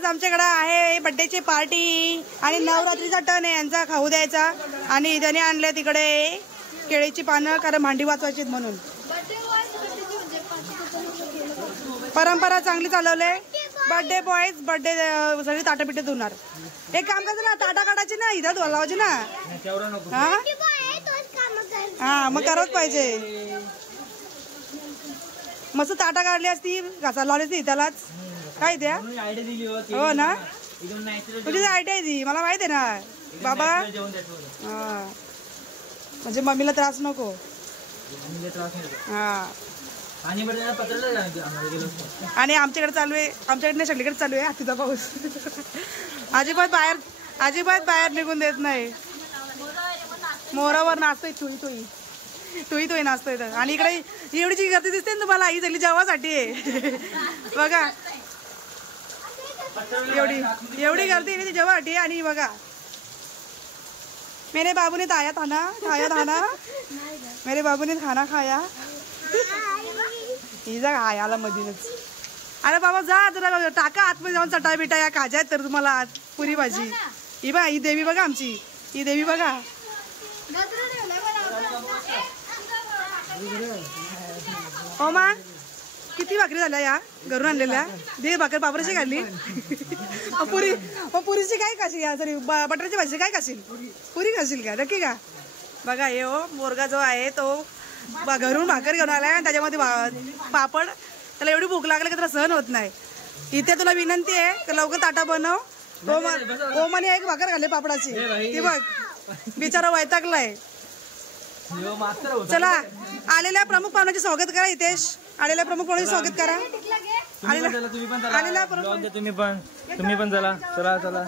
आज आमच्याकडे आहे बर्थडेची पार्टी आणि नवरात्रीचा टन आहे यांचा खाऊ द्यायचा आणि त्याने आणले तिकडे केळीची पानं कारण भांडी वाचवायची म्हणून परंपरा चांगली चालवले। बर्थडे बॉयज बर्थडे सगळी ताटापिटे धुणार। एक काम करायचं ना ताटा काढायची ना इथं धुवायची ना हा मग करत पाहिजे मस्त ताटा काढली असती घासा लावली असती त्यालाच काय द्या हो ना तुझी आयडिया ती मला माहिती आहे ना बाबा हा म्हणजे मम्मीला त्रास नको हा आणि आमच्याकडे चालू आहे आमच्याकडे नाही सगळीकडे चालू आहे हातीचा पाऊस अजिबात बाहेर निघून देत नाही मोरावर नाचतोय तुई नाचतोय तर आणि इकडे एवढीची गर्दी दिसते ना तुम्हाला ही सगळी जेवासाठी आहे बघा एवढी गर्दी आहे ती जेवासाठी आणि बघा मेरे बाबू ने खाया थाना मेरे बाबू ने खाना खाया ही जा खायाला मधीनच अरे बाबा जा जरा टाका आतमध्ये जाऊन चटा बिटा या काज्या तर तुम्हाला पुरी भाजी ही बा ही देवी बघा आमची ही देवी बघा हो मा किती भाकरी झाल्या या घरून आणलेल्या दे भाकर बाबराची घालली पुरीची काय खाशील या सॉरी बटाट्याची भाजी काय खाशील पुरी खाशील का नक्की का बघा हे हो मोरगा जो आहे तो घरून भाकर घेऊन आलाय आणि त्याच्यामध्ये पापड त्याला एवढी भूक लागली की त्याला सहन होत नाही इथे तुला विनंती आहे की लवकर ताटा बनव ओमाने एक भाकर घालली पापडाची ती बघ बिचारा वैतागलाय चला आलेल्या प्रमुख पाहुण्याचे स्वागत करा हितेश आलेल्या प्रमुख पाहुण्याचे स्वागत करा आलेल्या तुम्ही पण चला चला चला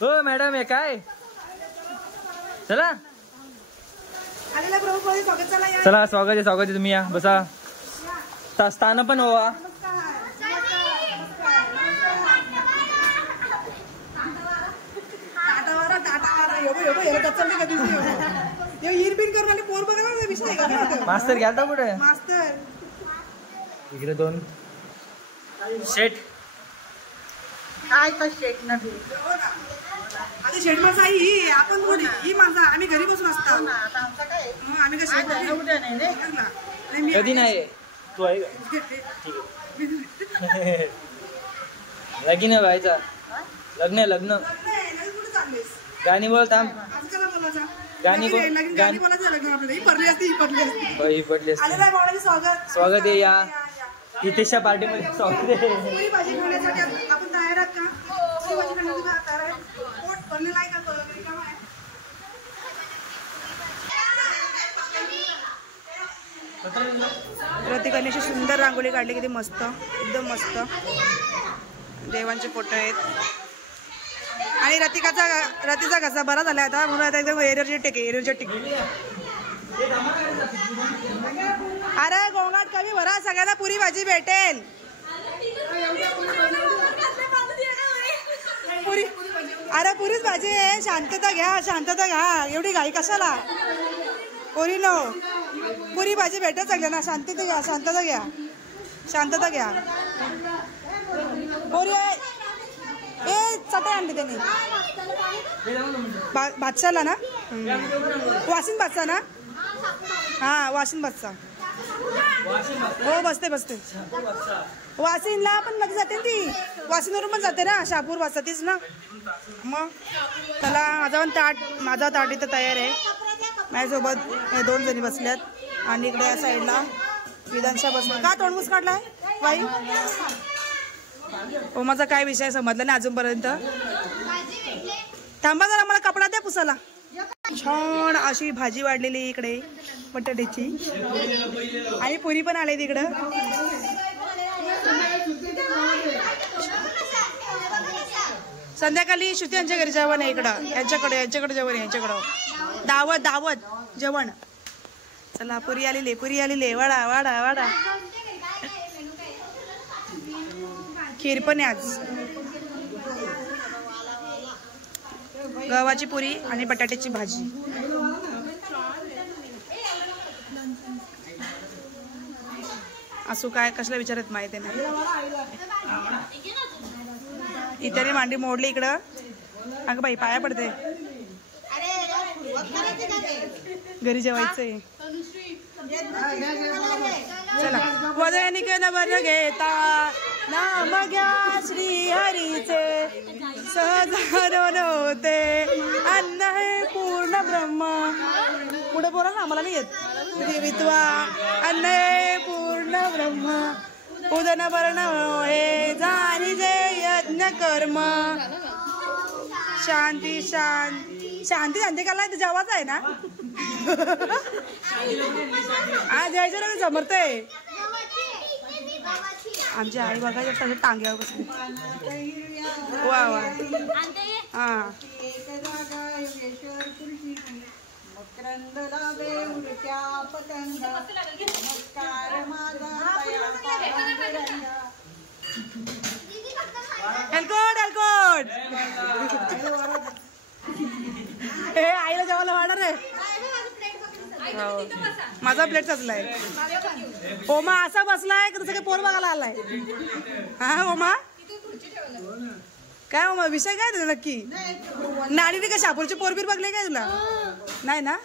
हो मॅडम हे काय चला आलेल्या प्रमुख पाहुण्याचे स्वागत चला स्वागत आहे तुम्ही या बसा स्थान पण व्हा मास्तर घ्या कुठे मास्तर इकडे दोन शेट काय तर शेट ना आता शेट माणसं ही आपण थोडी ही माणसं आम्ही घरी बसून असतो आम्ही काय कधी नाही तू आहे लगीन व्हायचा लग्न गाणी बोल थांब गाणी पडली स्वागत आहे या हितेशच्या पार्टी मध्ये स्वागत आहे प्रत्येकाने अशी सुंदर रांगोळी काढली किती मस्त एकदम मस्त देवांचे फोटो आहेत आणि रतीचा कसा बरा झाला आता म्हणून आता एकदम एनर्जेटिक अरे गोंगाट कमी भरा सगळ्यांना पुरी भाजी भेटेल अरे पुरीच भाजी आहे शांतता घ्या एवढी घाई कशाला पुरी नो पुरी भाजी भेटत सगळ्यांना शांतता घ्या पुरी ए चटई आणली त्यांनी बादशाला ना वाशिन बादशाह ना हा वाशिन बादशाह हो बसते वाशिनला पण मध्ये जाते ती वाशिनवरून पण जाते ना शहापूर बादशाह तीच ना मग चला माझा ताट इथं तयार आहे माझ्यासोबत 2 जणी बसल्यात आणि इकडे या साईडला विधानशा बसला का तोंडमुस काढलाय बाई ओमाचा काय विषय समजला नाही अजूनपर्यंत थांबा जरा मला कपडा द्या पुसाला छान अशी भाजी वाढलेली इकडे बटाट्याची आणि पुरी पण आले तिकडं संध्याकाळी श्रुती यांच्या घरी जेवण आहे इकडं यांच्याकडे जेवण आहे यांच्याकडं दावत जेवण चला पुरी आलेली वाडा खीर पण आहे आज गव्हाची पुरी आणि बटाट्याची भाजी असो काय कसला विचारत माहिती नाही इथे मांडी मोडली इकडं. अगं बाई पाया पडते. घरी जेवायचंय. चला. वदनिक नवर घेता नाम घ्या श्री हरीचे सहजान होते अन्न हे पूर्ण ब्रह्म. पुढे बोला ना, आम्हाला नाही येत. विद्वा अन्न हे पूर्ण ब्रह्म उदन वर्ण हे जाणी जे यज्ञ कर्म. शांती शांती शांती शांती काला जेवाच आहे ना. आज जायचं ना समर्थ आहे. आमची आई बघा तसे टांग्यावर बसली. वा वा. हा हेलकोट हेलकोट. हे आईला जेवायला वाढणार आहे. माझा प्लेट सजलाय. ओमा असा बसलाय की तुझं पोर बघायला आलाय. हा ओमा काय ओमा विषय काय तुझा नक्की. नाणीने काय शापूरचे पोरबीर बघले काय तुला. नाही ना.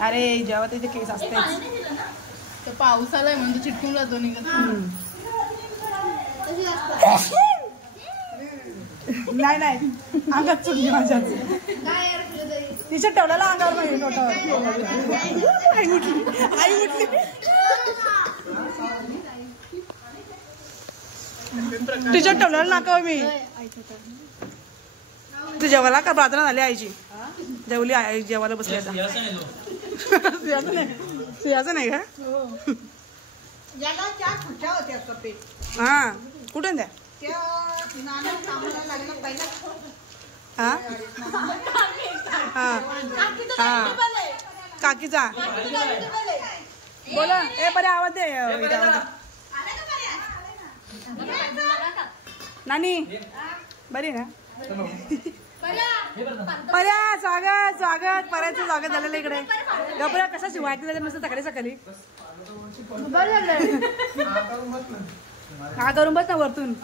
अरे जेव्हा तिथे केस असते. पाऊस आलाय म्हणजे चिटकून जातो निघत. नाही नाही अंगात चुकली माझ्या. टी शर्ट ठेवलेला अंगावर नाही नोटावर. आई उठली आई उठली. टी शर्ट ठेवलेला नाकावर मी. तू जेवायला का प्रार्थना झाली आईची. जेवली आई जेवायला बसली. सियाचं नाही का. हा कुठून द्या. हा हा हा काकीचा बोला. ए बरे आवाज दे. नानी बरी ना. पर्या स्वागत स्वागत. पर्याचं स्वागत झालेलं इकडे. गबऱ्या कशा शिवायची झाली मस्त सकाळी सकाळी. हा करून बस ना वरतून.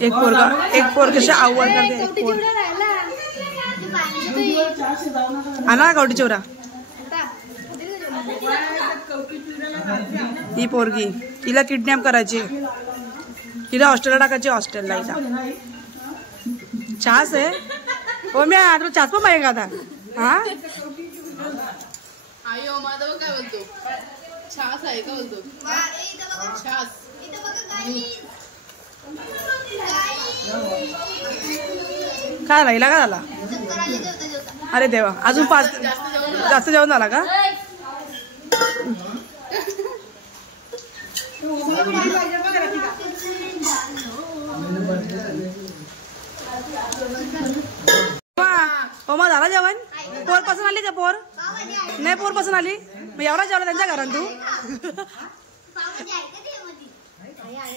एक पोर कशा आवड करते. आणा कवटी चोरा. ही पोरगी हिला किडनॅप करायची. हिला हॉस्टेलला टाकायची. हॉस्टेलला हिला चहाच आहे. हो मी आता चहाच पण पाहिजे का आता. हा आयो माझा काय बोलतो. छास आहे का बोलतो. छास काय राहिला का झाला. अरे देवा अजून 5 जास्त जेवण झाला का. ओमा झाला जेवण. पोर पासून आली का. पोर नाही पोर पासून आली. मग एवढा जेवला त्यांच्या घरात तू.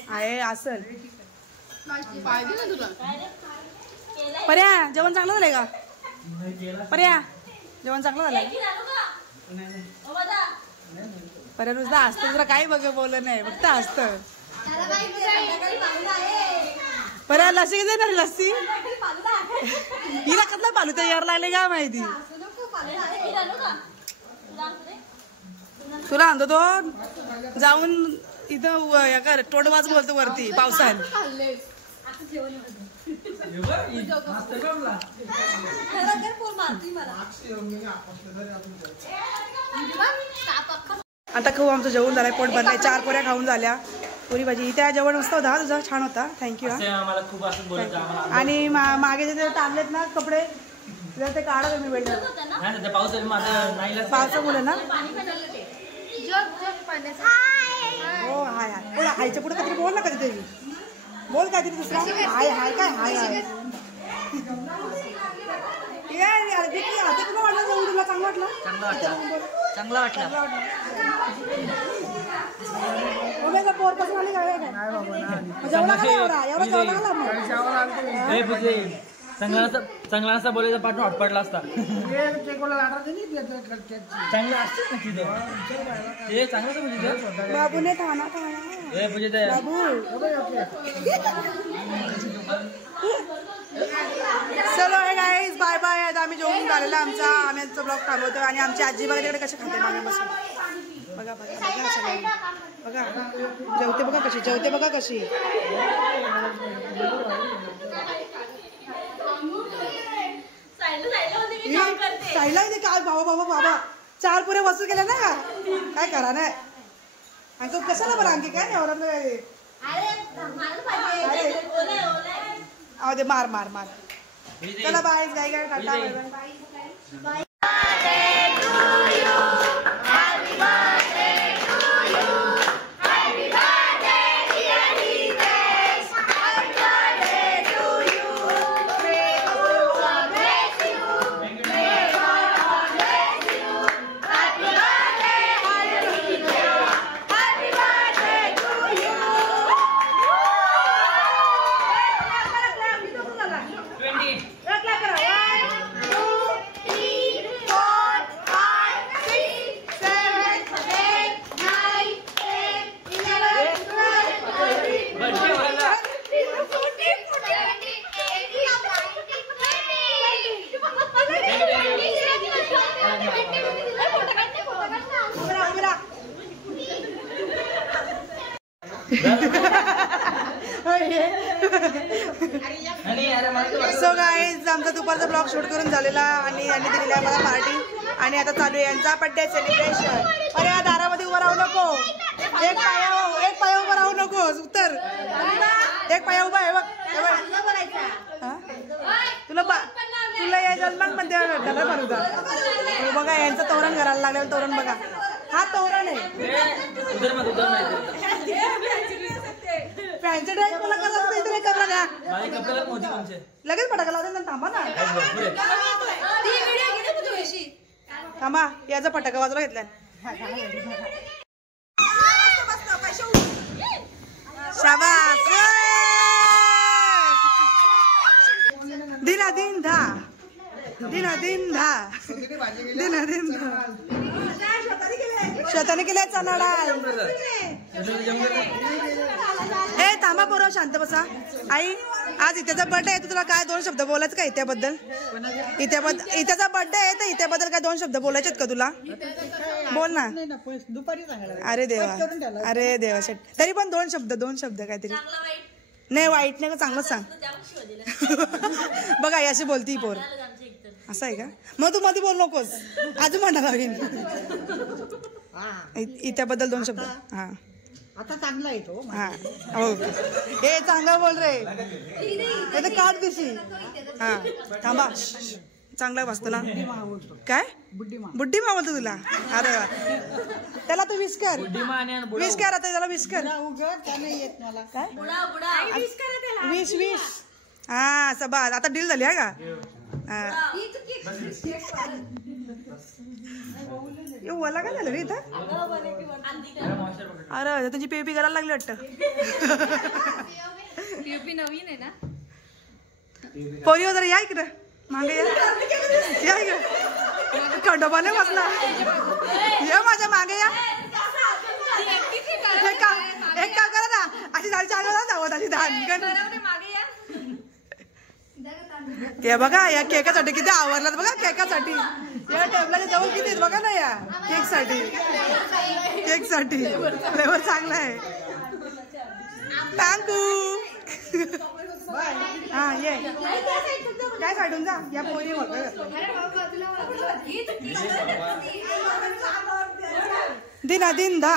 आहे असल. पर्या जेवण चांगलं झालंय का. पर्या जेवण चांगलं झालंय. पर्या नुसतं हसतं. तुला काही बघ बोललं नाही फक्त हसतं. पर्या लस्सी किती देणार. लस्सी हिला कसला पालू तयार लागले काय माहिती. तुला आणतो तो जाऊन इथं तोंडवाज बोलतो वरती पावसात. आता खूप आमचं जेवण झालंय. पोट भरलंय. 4 पोऱ्या खाऊन झाल्या. पुरी भाजी त्या जेवण मस्त होता तुझा, छान होता, थँक्यू. मला खूप असं बोलत आणि मागे जे टाकलेत ना कपडे जर ते काढा तुम्ही वेळेला. पावसामुळे ना हो हाय हाय बोला, हायच्या पुढे काहीतरी बोल ना कधीतरी, बोल काहीतरी दुसरा. हाय हाय काय हाय हाय आता तुला वाटलं जाऊन तुला चांगलं वाटलं? चांगला वाटला. पोर कसं आली काय जेवढा का एवढा एवढा जेवढा का मग चांगला असा बोलायचा पाठ हॉट पडला असता. चांगला असतेच ना तिथे हे चांगलं बाबूने थाना बाबू. चलो हे गाईज बाय बाय. आता आम्ही जेवून झालेला आमचा, आम्ही आमचा ब्लॉग थांबवतो. आणि आमची आजी बघा तिकडे कशी खाते मागे बसून. बघा बघा बघा सगळं बघा, जेवते बघा कशी, जेवते बघा कशी. साईडला येते काय बाबा बाबा बाबा 4 पुरे वसूल केल्या ना का काय करा नाही. आणि तो कशाला बरं आणखी काय एवढा दे मार मार मार. चला बाय गाय गाय टाटा बाय. सो गाईज आमचा दुपारचा ब्लॉग शूट करून झालेला आणि यांनी दिलेली आहे मला पार्टी. आणि आता चालू आहे यांचा बर्थडे सेलिब्रेशन. अरे या दारामध्ये उभं राहू नको, एक पाया उभं राहू नको, उत्तर एक पाया उभा आहे बघ. तुला या जन्मात मध्ये घाला बरोबर. बघा यांचं तोरण करायला लागलेलं तोरण बघा, हा तोरण आहे. फॅन्सी ड्राईव्ह मला लगेच फटाका लावते थांबा ना, थांबा याचा फटाका बाजूला घेतलाय. शाबास. दिना दिन धा दिना दिन धा दिना दिन धा स्वतःने केलाय चणा डाळ. ए थांबा बरोबर शांत बसा. आई आज इत्याचा बर्थडे आहे, तुला काय 2 शब्द बोलायचं का इत्याबद्दल? इत्याचा बर्थडे आहे तर इत्याबद्दल काय 2 शब्द बोलायचे का तुला? बोल ना. अरे देवा, अरे देवा शेट, तरी पण 2 शब्द काहीतरी. नाही वाईट नाही का, चांगलंच सांग. बघा अशी बोलती पोर, असं आहे का? मग तू मध्ये बोल नकोस, अजून म्हणायला लागेल. इत्याबद्दल 2 शब्द. हा आता चांगला येतो. हा ओके, हे चांगलं बोल रे, ते काढ दिशी. हा थांबा, चांगला वाजतो ना. काय बुड्डी मा बोलतो तुला? अरे वा, त्याला तू विश कर, विश कर आता त्याला, विश कर. काय विश विश. हा सबा आता डील झाली आहे का? मला काय झालं रे इथं? अरे तुझी पीयूपी करायला लागली वाटतं. पीयूपी नवीन आहे ना. पोरी वगैरे या इकडं मागे या इकडं, खंडोबाने बसला या माझ्या मागे या. एक काम करा ना, अशी झाडी चालवला जावं अशी धानगण. हे बघा या केकासाठी किती आवरलात बघा, केकासाठी या टेबलाच्या जवळ किती आहेत बघा ना या केक साठी. केक साठी फ्लेवर चांगला आहे. थँक्यू. हा ये काय काढून जा या पोरी बघ. दिना दिन धा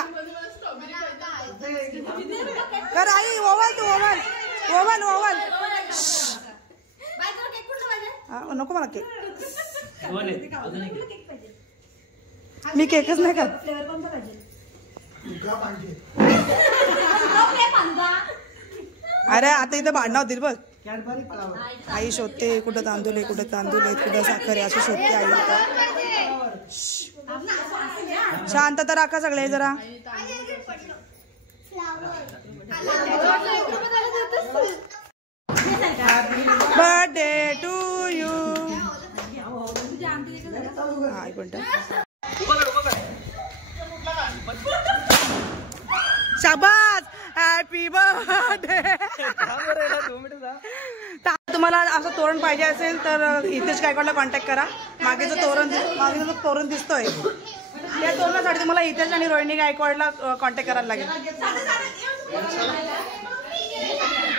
कर आई ओवल तू ओवल ओवल ओवल नको मला केक मी केकच नाही खात अरे आता इथं भांडणं होतील बघ आई शोधते कुठं तांदूळ आहे कुठं साखर आहे असं शोधते आई आता शांतता राखा सगळे जरा बर्थडे टू यू हाय कोणता शाबास हॅपी बर्थडे तुम्हाला असं तोरण पाहिजे असेल तर इथेच गायकवाडला कॉन्टॅक्ट करा मागे जो तोरण दिसतोय त्या तोरणासाठी तुम्हाला इथेच आणि रोहिणी गायकवाडला कॉन्टॅक्ट करायला लागेल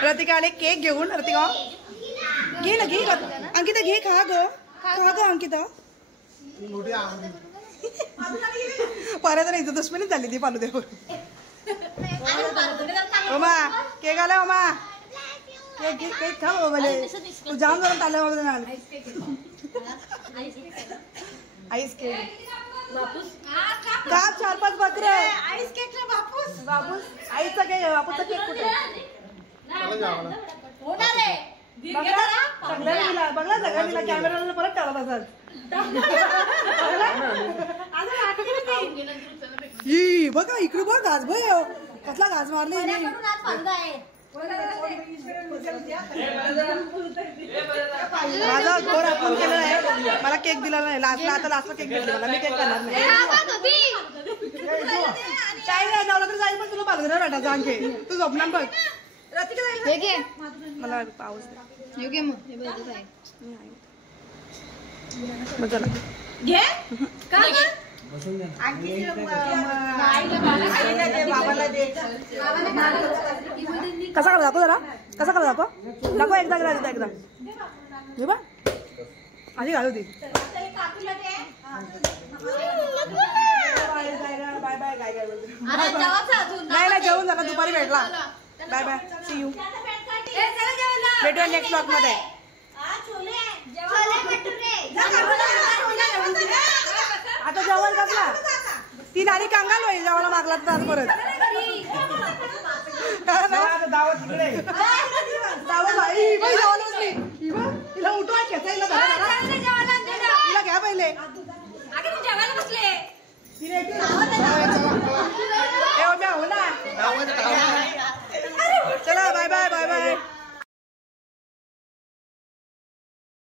रतिका आले केक घेऊन रतिका घे ना घे अंकिता घे खा ग अंकिता परत नाही दुश्मनीच झाली ती पालू देवर ओमा केक आला ओमा केक खा बाबा तू जाम जरा आल्या बाबा आईस केक का 4-5 बकरे आईस केक बापूस आईचा केक बापूचा केक कुठे बघला सगळ्यांना कॅमेराला परत टाळत असत बघा इकडे बघ गाज भाई कसला गाज मारले माझा घोर आपण केलेला आहे मला केक दिला नाही लास्टला केक भेटला मला मी केक करणार नाही काय नाही नवरात्र जाईल पण तुला बाजूला भेटायचं आणखी तू झोपणार बघ मला पाऊस चला घे कसा करा दाखव जरा कसा करा दाखव एकदा हे बा आधी घालू ती बाय बाय काय नाही जेवून झाला दुपारी भेटला बाय बाय सी यू भेटूया नेक्स्ट ब्लॉग मध्ये आता जेवण कसला ती नारी कांगाल होईल जेवायला मागला तास परत दावत